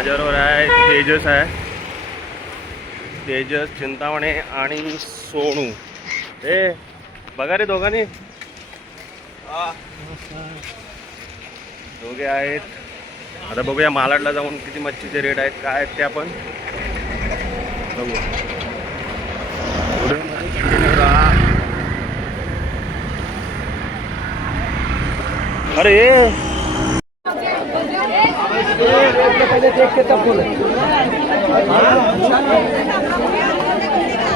माझ्याबरोबर आहे तेजस आहे. तेजस, चिंतामणे आणि सोनू. हे बघा रे दोघांनी. दोघे आहेत. आता बघूया मालाडला जाऊन किती मच्छीचे रेट आहेत काय आहेत ते आपण बघू. अरे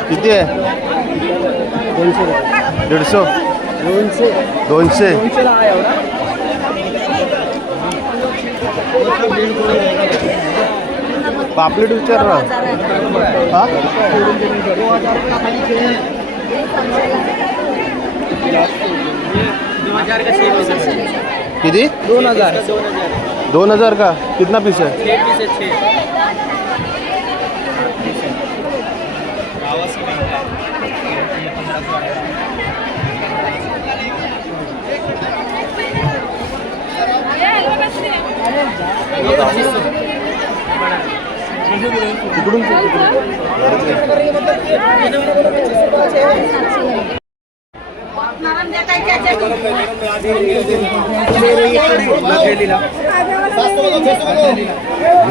किती आहे? 150 200 पापलेट विचार ना. हा किती? 2000 का? कितना पीस है?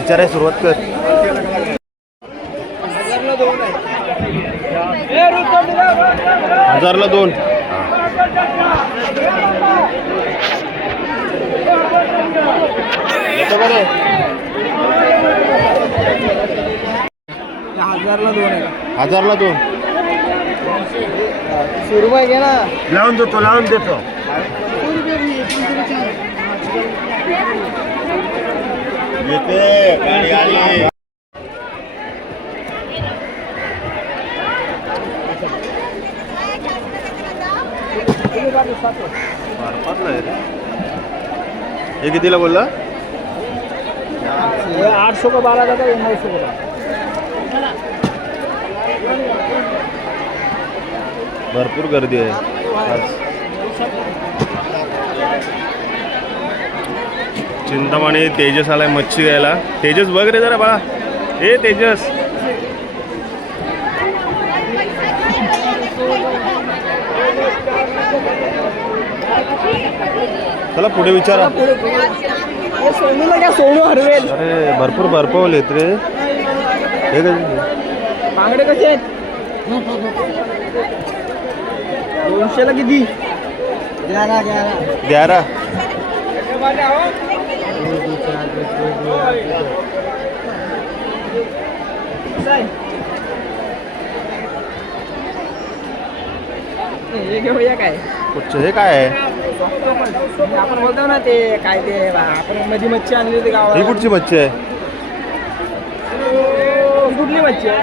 6 सुरुवात कर. 1000ला 2. येतो का रे? 1000ला 2. रुपये घे ना. लावून देतो. येते गाडी आली. हे कितीला बोलला? 800 का 12 का 900 का. भरपूर गर्दी आहे आज. चिंतामणी तेजस आलाय मच्छी घ्यायला. तेजस बघ रे जरा बाळा. हे तेजस चला पुढे विचारा. सोनूला क्या? सोनू हरवेल. अरे भरपूर बर्फावले आहेत रे. हे बांगडे कसे आहेत? 200 ला किती? 11. हे घे भैया. काय कुठचं हे काय आहे? आपण बोलतो ना ते काय ते आपण मध्ये मच्छी आणली होती गावाला. ही कुठची मच्छी आहे? कुठली मच्छी आहे?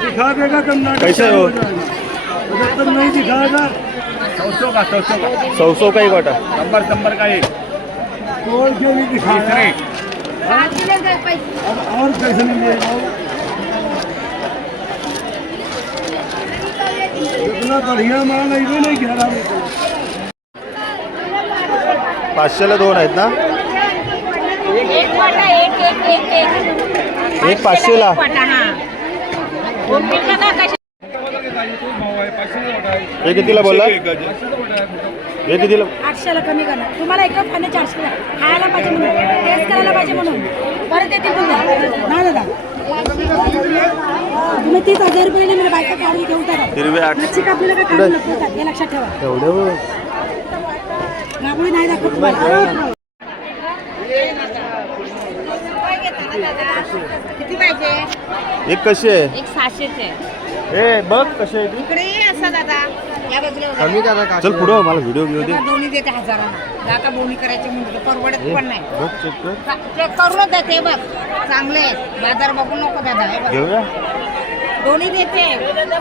दिखा देगा कर्नाटक. कैसे हो? उधर नहीं दिखाएगा. 100 का 100 का एक वाटा. नंबर का एक. कोई क्यों नहीं दिखाएगा? और कैसे नहीं देगा? इतना बढ़िया माल है नहीं 11 500ला 2 आहेत ना? एक 500ला. हे कितीला बोलला? हे कितीला? 800ला कमी करणार. तुम्हाला एका खाणे 400ला खायला पाहिजे म्हणून, टेस्ट करायला पाहिजे म्हणून परत येते पुन्हा. नाही दादा, तुम्ही 30,000 रुपये मला बायका काढून घेऊन टाका. हिरवे 8. मच्छी कापलेलं का काढून नको हे लक्षात ठेवा. एवढं गाबळी नाही दाखवत तुम्हाला. किती पाहिजे? एक कशी आहे? एक 600चे. ए बघ कशी आहे ती. इकडे ये असं दादा. या बाजूला कमी करा. चल पुढं मला व्हिडिओ घेऊ दे. दोन्ही देते 1000ला. दादा बोनी करायची म्हणजे परवडत पण नाही. बघ चेक कर. चेक करूनच देते बघ. चांगले आहेत. बाजार बघू नको दादा. हे बघ. घेऊया. दोन्ही देते.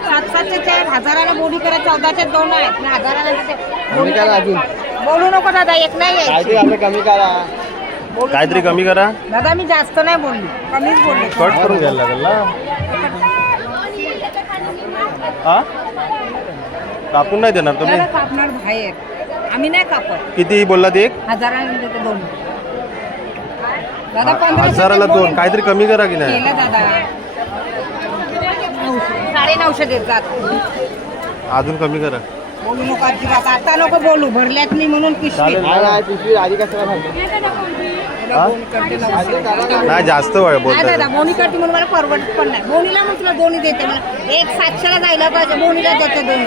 700चे 4, 1000ला बोनी करा. 14चे 2 आहेत. 1000ला देते. कमी करा अजून. बोलू नको दादा. एक नाही आहे. कमी करा. काहीतरी कमी करा. दादा मी जास्त नाही बोलली, कमीच बोलले. कट करून घ्यायला लागेल ना. हा कापून नाही देणार तुम्ही. कापणार बाहेर, आम्ही नाही कापत. किती बोललात? 1000 देतो 2. दादा 1000ला 2. काहीतरी कमी करा की नाही. केलं दादा 950 देतात. अजून कमी करा. बोलू नको अजिबात, आता नको बोलू. भरल्यात मी म्हणून पिशवी. नाही जास्त वेळ नाही बोलताय. दादा, बोनी करते म्हणून मला परवडत पण नाही. बोनीला मग तुला दोन्ही देते. मला 1,700ला जायला पाहिजे, बोनीला देते 2.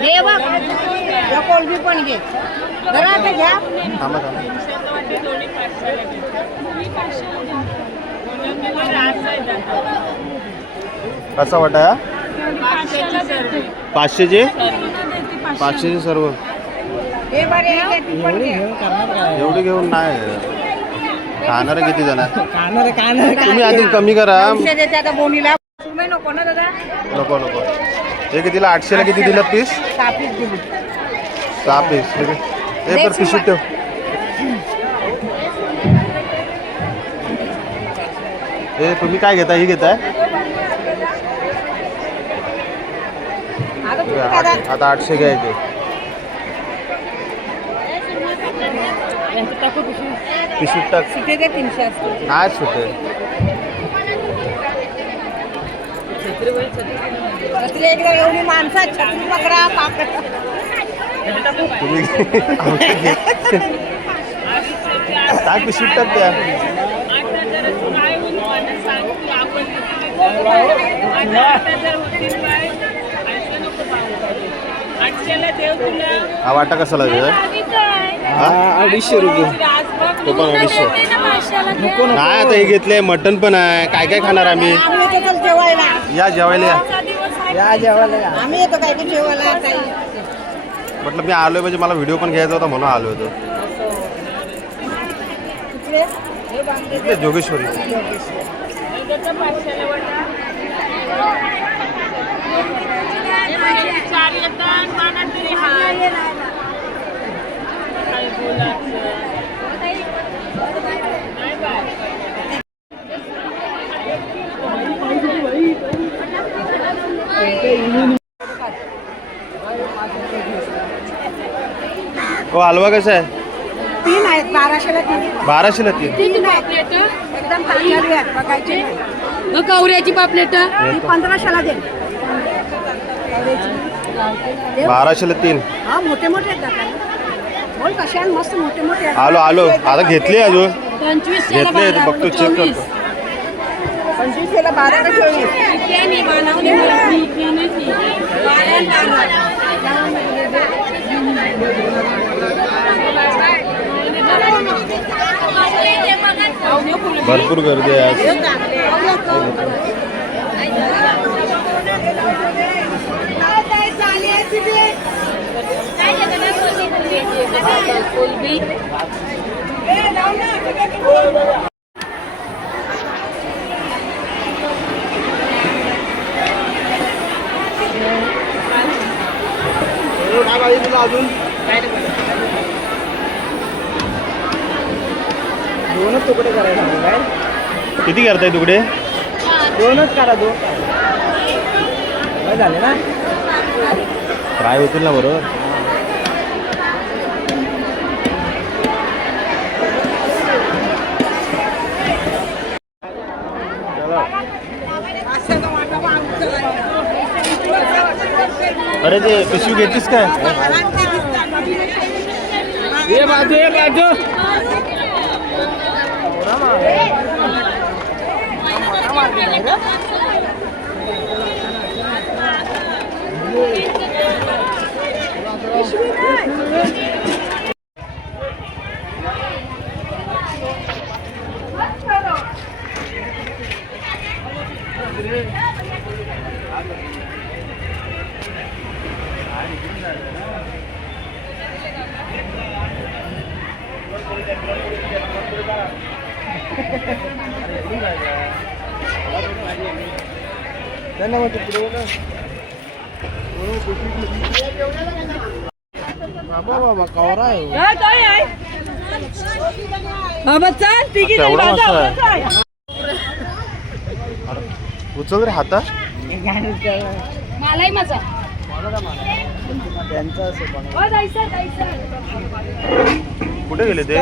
घे बघ, या कोलबी पण घे जरा, आता घ्या. थांबा थांबा. कसा वाटा? 500चे 500चे सर्व. हे बरे हे ती पण घे. एवढे घेऊन नाही खाणार किती जण आहे? कानारे तुम्ही आधी कमी करा. 900 देते आता बोनीला. तुम्ही नको ना दादा. नको नको. हे कितीला? 800ला किती दिलं पीस? 6 पीस दिली. 6 पीस. हे तर पिशवीत ठेव. हे तुम्ही काय घेताय? ही घेताय? आता तुम्ही दादा आता 800 घ्यायचे. पिशवीत टाक. सुटे ते 300 असते. नाही सुटे. असले एकदा एवढी माणसं छत्री पकडा पाकड. तुम्ही टाक पिशवीत टाक द्या. हा वाटा कसा लागेल? 250 रुपये. तो पण 250. नाही आता हे घेतले. मटण पण आहे. काय काय खाणार आम्ही? आम्ही येतो चल जेवायला. या जेवायला या. या जेवायला या. आम्ही येतो काय की जेवायला ताई. म्हटलं मी आलोय म्हणजे मला व्हिडिओ पण घ्यायचा होता म्हणून आलो होतो. कुठले? हे बांगडे. इकडे जोगेश्वरी. हो हलवा कसा आहे? 3 आहेत 1200ला 3. 1200ला 3. 3 आहेत एकदम ताजी आहेत बघायची. कवऱ्याची पापलेट ती 1500ला दे. 1200ला 3. हा मोठे मोठे आहेत दादा. बोल कशा आहेत? मस्त मोठे मोठे आहेत. आलो आलो. आता घेतली अजून 25 घेतले. बघतो चेक करतो. 25ला 12 का 24? भरपूर गर्दी आहे आज. अजून 2च तुकडे करायचे काय? किती करताय तुकडे? 2च करा. 2 काय झाले ना? फ्राय होतील ना बरोबर. अरे ते पिशवी घेतलीस काय? ये बाजू. बाबा कवरा आहे. बाबा चल तिघी आता एवढा बाजा, मस्त आहे. चल. उचल रे हाता. मलाही मजा हो, जायचं. कुठे गेले ते?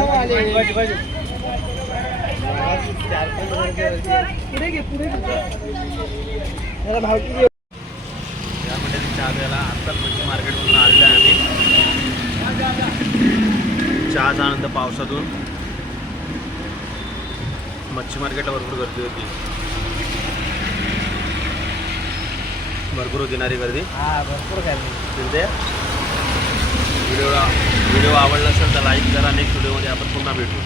यामध्ये चहा प्यायला आत्ताच मच्छी मार्केटमधून आलेला आहे आम्ही. चहाचा आनंद पावसातून. मच्छी मार्केटला भरपूर गर्दी होती. भरपूर होती ना रे गर्दी. भरपूर तिथे व्हिडिओ आवडला असेल तर लाईक करा. नेक्स्ट व्हिडिओमध्ये आपण पुन्हा भेटू.